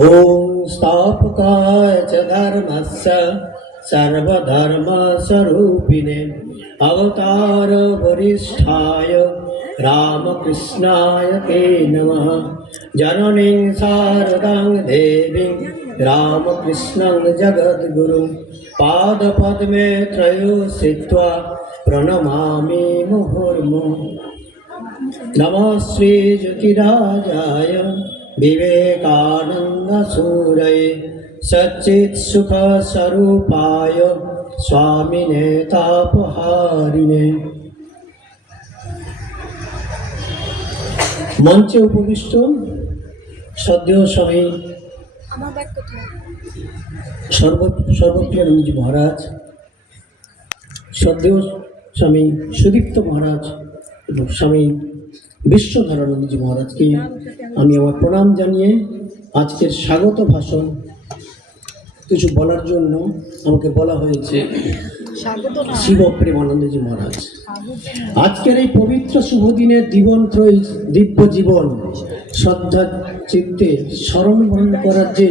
ॐ स्थापकाय च धर्मस्य सर्वधर्मस्वरूपिणे अवतार वरिष्ठाय रामकृष्णाय ते नमः। जननीं शारदां देवीं रामकृष्णं जगद्गुरुं पादपद्मे त्रयो स्थित्वा प्रणमामि मुहुर्मुहुः। नमः श्री ज्योतिराजाय विवेकानन्दसूरये सच्चित्सुखस्वरूपाय स्वामिने तापहारिणे। मंचे उपविष्ट श्रद्धेय स्वामी सर्वप्रियानंदजी महाराज, श्रद्धेय स्वामी सुदीप्त महाराज এবং স্বামী বিশ্বধরানন্দজি মহারাজকে আমি আমার প্রণাম জানিয়ে আজকের স্বাগত ভাষণ কিছু বলার জন্য আমাকে বলা হয়েছে শিব প্রেমানন্দজি মহারাজ। আজকের এই পবিত্র শুভ দিনে দিবনত্রয়ী দিব্য জীবন শ্রদ্ধা চিত্তে স্মরণ করার যে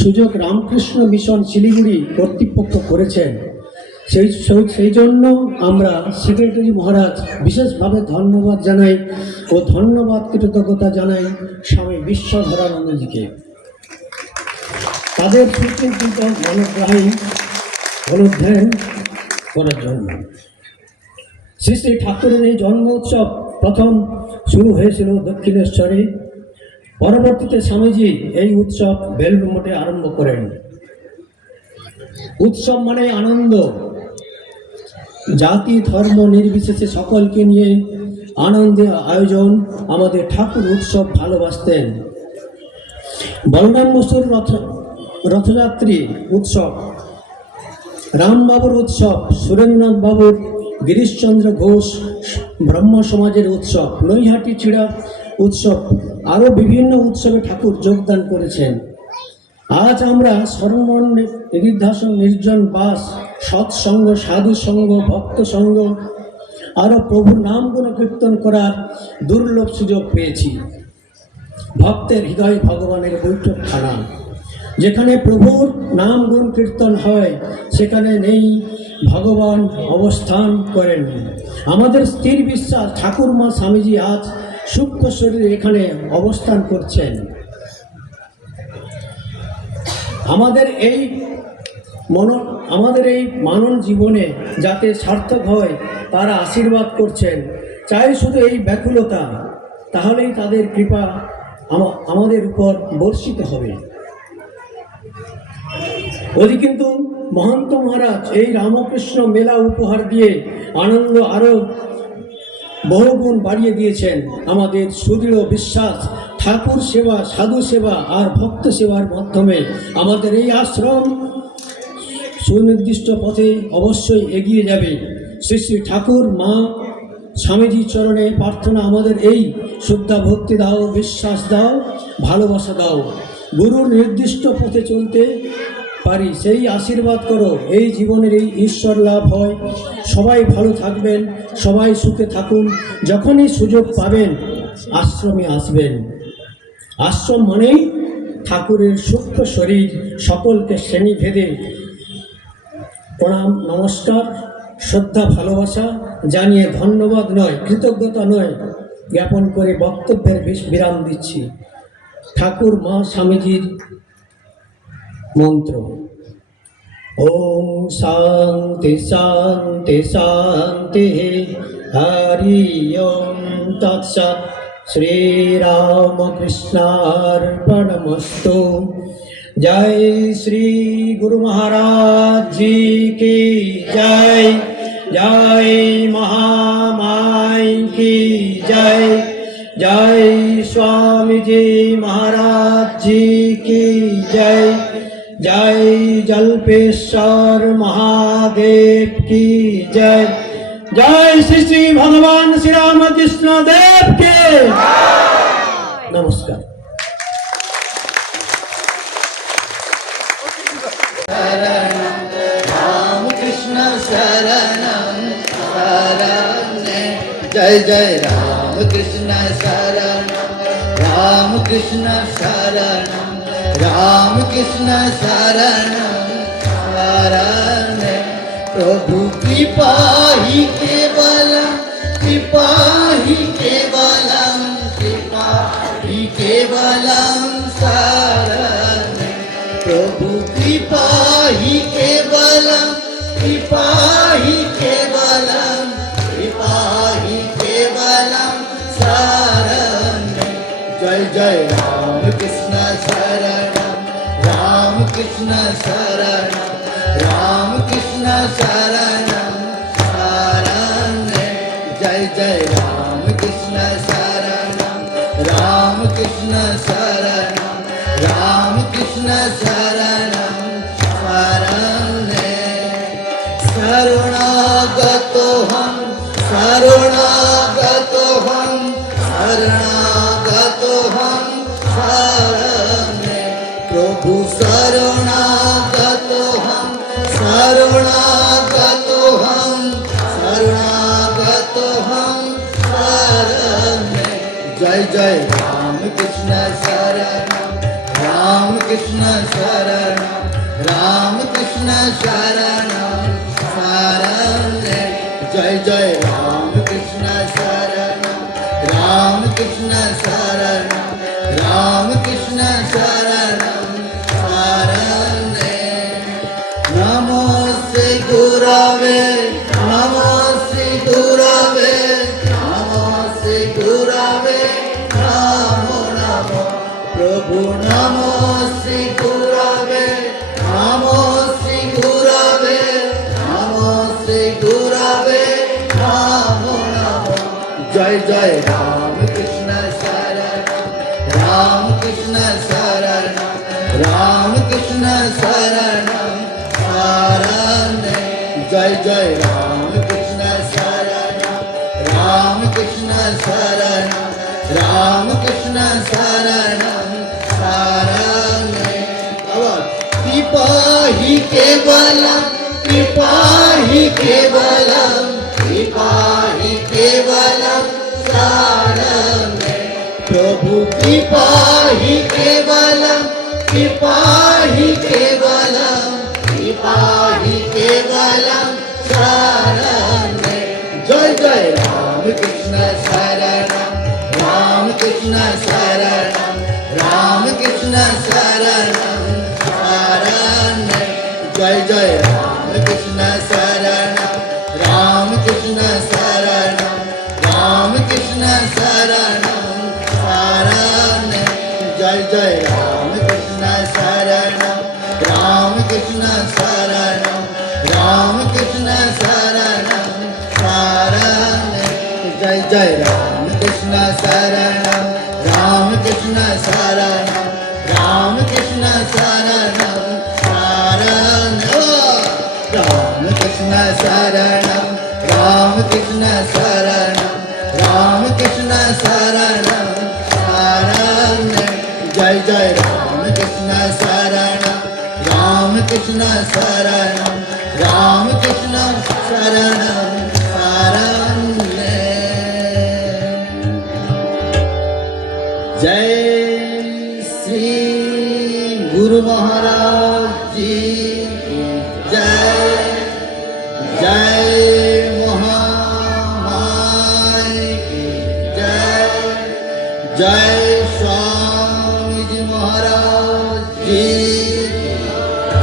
সুযোগ রামকৃষ্ণ মিশন শিলিগুড়ি কর্তৃপক্ষ করেছেন, সেই জন্য আমরা সেক্রেটারি মহারাজ বিশেষভাবে ধন্যবাদ জানাই ও ধন্যবাদ কৃতজ্ঞতা জানাই স্বামী বিশ্বধরানন্দজিকে তাদের সুচিন্তিত মনোগ্রাহী অনুধ্যান করার জন্য। শ্রী শ্রী ঠাকুরের এই জন্ম উৎসব প্রথম শুরু হয়েছিল দক্ষিণেশ্বরে, পরবর্তীতে স্বামীজি এই উৎসব বেলুড় মঠে আরম্ভ করেন। উৎসব মানে আনন্দ, জাতি ধর্ম নির্বিশেষে সকলকে নিয়ে আনন্দের আয়োজন। আমাদের ঠাকুর উৎসব ভালোবাসতেন। বলরাম বসুর রথযাত্রী উৎসব, রামবাবুর উৎসব, সুরেন্দ্রনাথ বাবুর, গিরিশচন্দ্র ঘোষ ব্রহ্ম সমাজের উৎসব, নৈহাটি চিড়ার উৎসব, আরও বিভিন্ন উৎসবে ঠাকুর যোগদান করেছেন। আজ আমরা সর্বমন নির্ধাসন নির্জন বাস সৎসঙ্গ সাধু সঙ্গ ভক্ত সঙ্গ আরও প্রভুর নাম গুণ কীর্তন করার দুর্লভ সুযোগ পেয়েছি। ভক্তের হৃদয় ভগবানের বৈঠকখানা, যেখানে প্রভুর নাম গুণ কীর্তন হয় সেখানে নেই ভগবান অবস্থান করেন। আমাদের স্থির বিশ্বাস ঠাকুর মা স্বামীজি আজ সূক্ষ্ম শরীরে এখানে অবস্থান করছেন। আমাদের এই মানব জীবনে যাতে সার্থক হয় তারা আশীর্বাদ করছেন। চাই শুধু এই ব্যাকুলতা, তাহলেই তাদের কৃপা আমাদের উপর বর্ষিত হবে। ওদি কিন্তু মহন্ত মহারাজ এই রামকৃষ্ণ মেলা উপহার দিয়ে আনন্দ আরও বহুগুণ বাড়িয়ে দিয়েছেন। আমাদের সুদৃঢ় বিশ্বাস ঠাকুর সেবা, সাধু সেবা আর ভক্ত সেবার মাধ্যমে আমাদের এই আশ্রম সুনির্দিষ্ট পথে অবশ্যই এগিয়ে যাবে। শ্রী শ্রী ঠাকুর মা স্বামীজির চরণে প্রার্থনা, আমাদের এই শ্রদ্ধা ভক্তি দাও, বিশ্বাস দাও, ভালোবাসা দাও, গুরুর নির্দিষ্ট পথে চলতে পারি সেই আশীর্বাদ করো। এই জীবনের এই ঈশ্বর লাভ হয়। সবাই ভালো থাকবেন, সবাই সুখে থাকুন। যখনই সুযোগ পাবেন আশ্রমে আসবেন। আশ্রম মানেই ঠাকুরের সূক্ষ্ম শরীর। সকলকে শ্রেণীভেদে প্রণাম, নমস্কার, শ্রদ্ধা, ভালোবাসা জানিয়ে ধন্যবাদ নয়, কৃতজ্ঞতা নয় জ্ঞাপন করে বক্তব্যের বিরাম দিচ্ছি। ঠাকুর মা স্বামীজির মন্ত্র, ওম শান্তি শান্তি শান্তি, হরি ওম তৎসৎ। श्रीरामकृष्णार्पणमस्तु। जय श्री गुरु महाराज जी की जय। जय महामाई की जय। जय स्वामी जी महाराज जी की जय। जय जल्पेश्वर महादेव की जय। जय श्री श्री भगवान श्री रामकृष्ण देव के नमस्कार। रामकृष्ण शरणं जय जय रामकृष्ण शरणं, रामकृष्ण शरणं, राम कृष्ण शरण शरण प्रभु कृपा ही केवलम कृपा ही केवलम कृपा ही केवलम शरण प्रभु कृपा ही केवलम कृपा ही केवलम कृपा ही केवलम शरण जय जय राम कृष्ण शरणम राम कृष्ण शरणम राम कृष्ण शरणम शरण जय जय राम कृष्ण शरणम राम कृष्ण शरणम राम कृष्ण शरणम शरण शरणागतो हम शरणागतो हम शरणागतो हम शरण प्रभु शरणागतो हम शरणागतो हम शरणागतो हम शरण जय जय राम कृष्ण शरणम राम कृष्ण शरणम राम कृष्ण शरणम शरण जय जय राम कृष्ण शरणम राम कृष्ण शरणम राम कृष्ण शरणम शरण नमो श्री गुरवे नमो श्री गुरवे नमो श्री गुरवे नमो नमो प्रभु नमो श्री गुरवे नमो श्री गुरवे नमो श्री गुरवे नमो नमो जय जय राम कृष्ण शरणम राम कृष्ण शरणम राम कृष्ण शरणम शरण जय जय राम कृष्ण शरणम राम कृष्ण शरणम राम कृष्ण शरणम शरण कृपा ही केवलम कृपा ही केवलम कृपा ही केवलम शरण प्रभु कृपा ही केवलम कृपा ही केवलम कृपा ही केवलम शरण जय जय राम कृष्ण शरणम राम कृष्ण शरणम राम कृष्ण शरणम शरण जय जय राम कृष्ण शरणम राम कृष्ण शरणम राम कृष्ण शरणम शरण जय जय राम कृष्ण शरणम राम कृष्ण शरणम राम कृष्ण शरणम शरण जय जय राम कृष्ण शरणम राम कृष्ण शरणम राम कृष्ण शरणम शरण राम कृष्ण शरणम राम कृष्ण शरणम राम कृष्ण शरणम शरण जय जय राम कृष्ण शरणम राम कृष्ण शरणम राम कृष्ण शरणम शरण जय श्री गुरु महाराज जी की जय जय महामाई की जय जय स्वामी जी महाराज जी की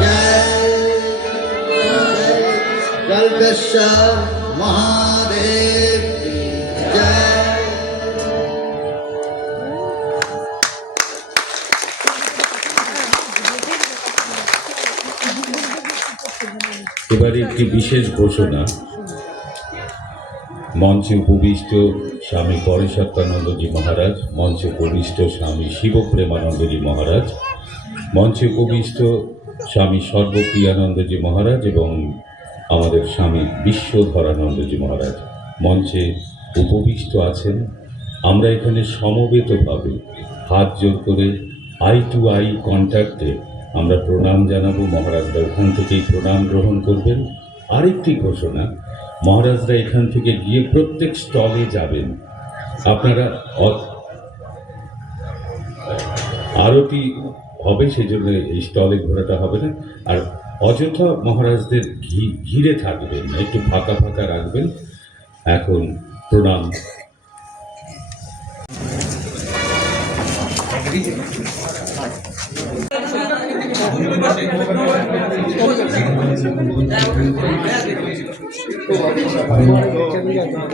जय जलपेश्वर महादेव की जय এবারে একটি বিশেষ ঘোষণা। মঞ্চে উপবিষ্ট স্বামী পরেশাত্মানন্দজি মহারাজ, মঞ্চে উপবিষ্ট স্বামী শিবপ্রেমানন্দজি মহারাজ, মঞ্চে উপবিষ্ট স্বামী সর্বপ্রিয়ানন্দজি মহারাজ এবং আমাদের স্বামী বিশ্বধরানন্দজি মহারাজ মঞ্চে উপবিষ্ট আছেন। আমরা এখানে সমবেতভাবে হাত জোর করে আই টু আই কন্ট্যাক্টে আমরা প্রণাম জানাবো। মহারাজরা ওখান থেকেই প্রণাম গ্রহণ করবেন। আরেকটি ঘোষণা, মহারাজরা এখান থেকে গিয়ে প্রত্যেক স্টলে যাবেন। আপনারা আরতি হবে, সেই জন্য এই স্টলে ঘোরাটা হবে না। আর অযথা মহারাজদের ঘিরে থাকবেন না, একটু ফাঁকা ফাঁকা রাখবেন। এখন প্রণাম।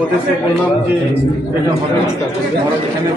ওদেরকে বললাম যে এটা হবে না, তারপর মহারাজ এখানে